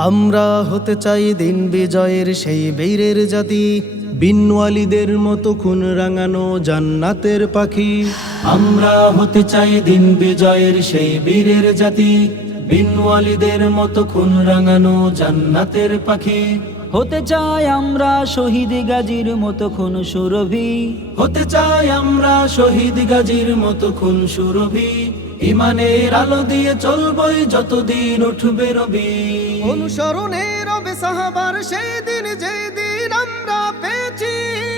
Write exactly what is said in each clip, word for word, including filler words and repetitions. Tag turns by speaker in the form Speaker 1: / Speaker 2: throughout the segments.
Speaker 1: আমরা হতে চাই দিন বিজয়ের সেই বীরের জাতি, বিনওয়ালিদের মতো খুন রাঙানো জান্নাতের পাখি।
Speaker 2: আমরা হতে চাই দিন বিজয়ের সেই বীরের জাতি, বিনওয়ালিদের মতো খুন রাঙানো জান্নাতের পাখি।
Speaker 3: হতে চাই আমরা শহীদ গাজীর মতো খুন সুরভি,
Speaker 2: হতে চাই আমরা শহীদ গাজীর মতো খুন সুরভি। ইমানের আলো দিয়ে চলবই যতদিন উঠবে রবি।
Speaker 1: অনুসরণে রবে সাহাবার সেই দিন যেই দিন আমরা পেয়েছি।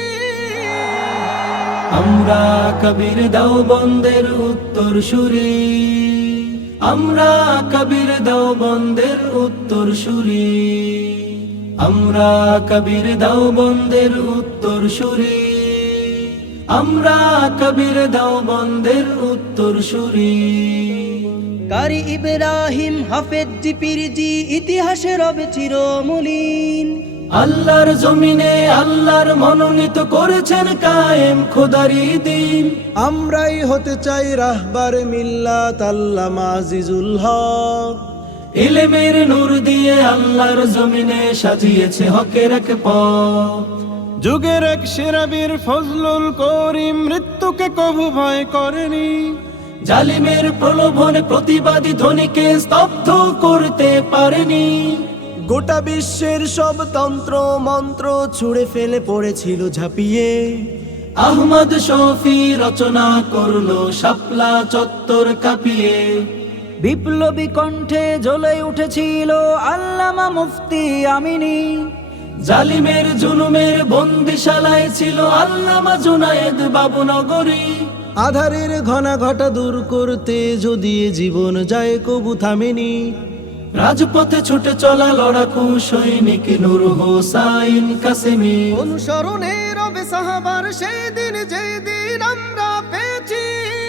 Speaker 2: আমরা কবির দাও বন্দের উত্তর সুরি, আমরা কবির দাও বন্দের উত্তর সুরি, আমরা কবির দাও বন্দের উত্তর সুরি, আমরা কবির দাও বন্দের উত্তর সুরি।
Speaker 3: কারি ইব্রাহিম হাফেজ জিপিরজি ইতিহাসে রবে চিরমলিন।
Speaker 2: আল্লাহর জমিনে আল্লাহর মনোনীত করেছেন কায়েম খোদারি দিন।
Speaker 1: আমরাই হতে চাই রাহবার মিল্লাত আল্লামা আজিজুল হক।
Speaker 2: ইলমের নূর দিয়ে আল্লাহর জমিনে সাজিয়েছে হকের এক পথ।
Speaker 1: যুগের এক সেরা বীর ফজলুল করিম মৃত্যুকে কভু ভয় করেনি।
Speaker 2: জালিমের প্রলোভনে প্রতিবাদী ধ্বনিকে স্তব্ধ করতে পারেনি।
Speaker 1: গোটা বিশ্বের সব তন্ত্র মন্ত্র ছুঁড়ে ফেলে পড়েছিল ঝাঁপিয়ে।
Speaker 2: আহমদ শফি রচনা করলো শাপলা চত্বর কাঁপিয়ে।
Speaker 3: বিপ্লবী কণ্ঠে জ্বলে উঠেছিল আল্লামা মুফতি আমিনী।
Speaker 2: জালিমের জুলুমের বন্দিশালায় ছিল আল্লামা জুনায়েদ বাবুনগরী।
Speaker 1: আধারের ঘনা ঘটা দূর করতে যদি জীবন যায় কবু থামেনি।
Speaker 2: রাজপথে ছুটে চলা লড়াকু সৈনিক নূর হোসাইন কাসেমি।
Speaker 1: অনুসরণে রবে সাহাবার সেই দিন যেই দিন আমরা পেয়েছি।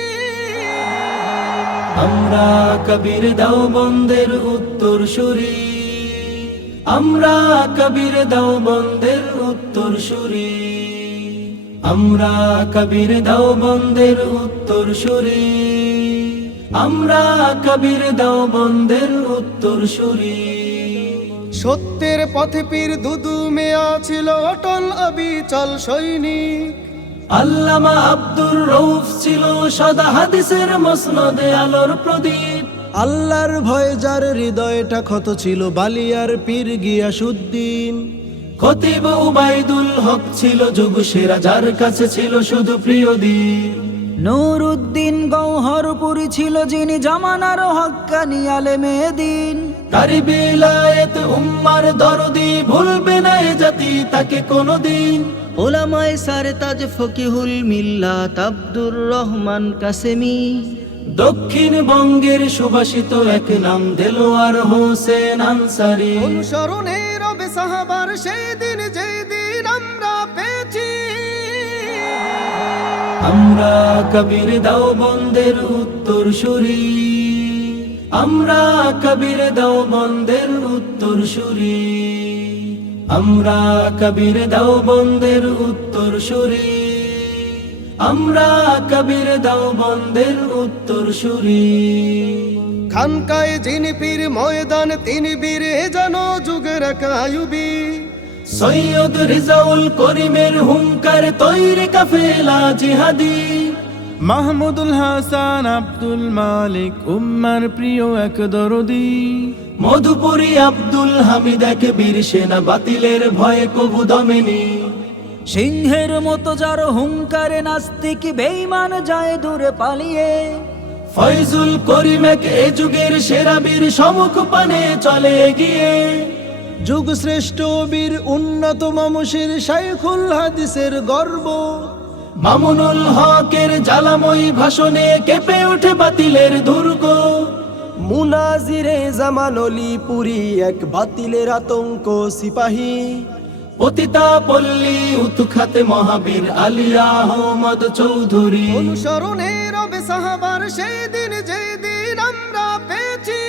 Speaker 2: আমরা কবির দাও বন্দের উত্তর সুরি, আমরা কবির দাও বন্দের উত্তর সুরি, আমরা কবির দাও বন্দের উত্তর সুরি, আমরা কবির দাও বন্দের উত্তর সুরি।
Speaker 1: সত্যের পথে পীর দুদু মেয়া ছিল অটল অবিচল সৈনিক।
Speaker 2: আল্লামা আব্দুর রউফ ছিল সদা হাদিসের মসনদে আলোর প্রদীপ।
Speaker 1: আল্লাহর ভয় যার হৃদয়টা ক্ষত ছিল বালিয়ার পীর গিয়াসউদ্দিন।
Speaker 2: খতিব উবাইদুল হক ছিল যুগ সেরা যার কাছে ছিল শুধু প্রিয় দিন।
Speaker 3: নুরউদ্দিন গৌহরপুরী ছিল যিনি জামানার হক্কানি আলেমে দিন।
Speaker 2: তার বিলায়েত উম্মার দরদি ভুলবে না এ জাতি তাকে কোনদিন।
Speaker 3: ওলামায়ে সারতাজ ফকিহুল মিল্লাত আব্দুর রহমান কাসেমি।
Speaker 2: দক্ষিণ বঙ্গের সুভাষিত এক নাম দেলোয়ার হোসেন আনসারী।
Speaker 1: অনুসরণে রবে সাহাবার সেই দিন যেই দিন আমরা পেয়েছি।
Speaker 2: আমরা কবির দাও বন্দের উত্তর সুরি, আমরা কবির দাও বন্দের উত্তর সুরি, আমরা কবির দাও বন্দের উত্তর সুরি, আমরা কবির দাও বন্দের উত্তর সুরি।
Speaker 1: খানকায় যিনি পীর ময়দান তিনি বীর এ যেন যুগের এক আয়ুবী।
Speaker 2: সৈয়দ রিজাউল করিমের হুঙ্কার তৈরি কাফেলা জিহাদি।
Speaker 1: মাহমুদুল হাসান আব্দুল মালিক উম্মার প্রিয় এক দরদি।
Speaker 2: মধুপুরী আব্দুল হামিদ এক বীর সেনা বাতিলের ভয়ে কবু দমেনি।
Speaker 3: সিংহের মতো যার হুঙ্কারে নাস্তিক বেঈমান যায় দূরে পালিয়ে।
Speaker 2: ফয়জুল করিম এক এ যুগের সেরা বীর সমুখ পানে চলে গিয়ে।
Speaker 1: যুগ শ্রেষ্ঠ বীর উন্নত মামুষের শাইখুল হাদিসের গর্ব।
Speaker 2: মামুনুল হকের জ্বালাময়ী ভাষণে কেঁপে ওঠে বাতিলের দুর্গ।
Speaker 1: মুনাজিরে জামান অলি পুরী এক বাতিলের আতঙ্ক সিপাহী।
Speaker 2: পতিতা পল্লী উৎখাতে মহাবীর আলিয়া আহমদ চৌধুরী।
Speaker 1: অনুসরণে রবে সাহাবার সেই দিন যেই দিন আমরা পেয়েছি।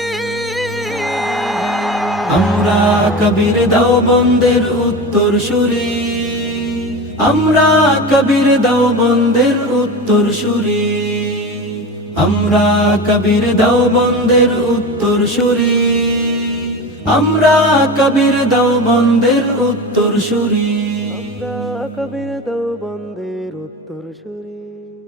Speaker 2: আমরা কবির দাও বন্দের উত্তর সুরি, আমরা কবির দাও বন্দের উত্তর সুরি, আমরা কবির দাও বন্দের উত্তর সুরি, আমরা কবির দাও বন্দের উত্তর সুরি
Speaker 1: কবির দাও বন্দের উত্তর সুরি।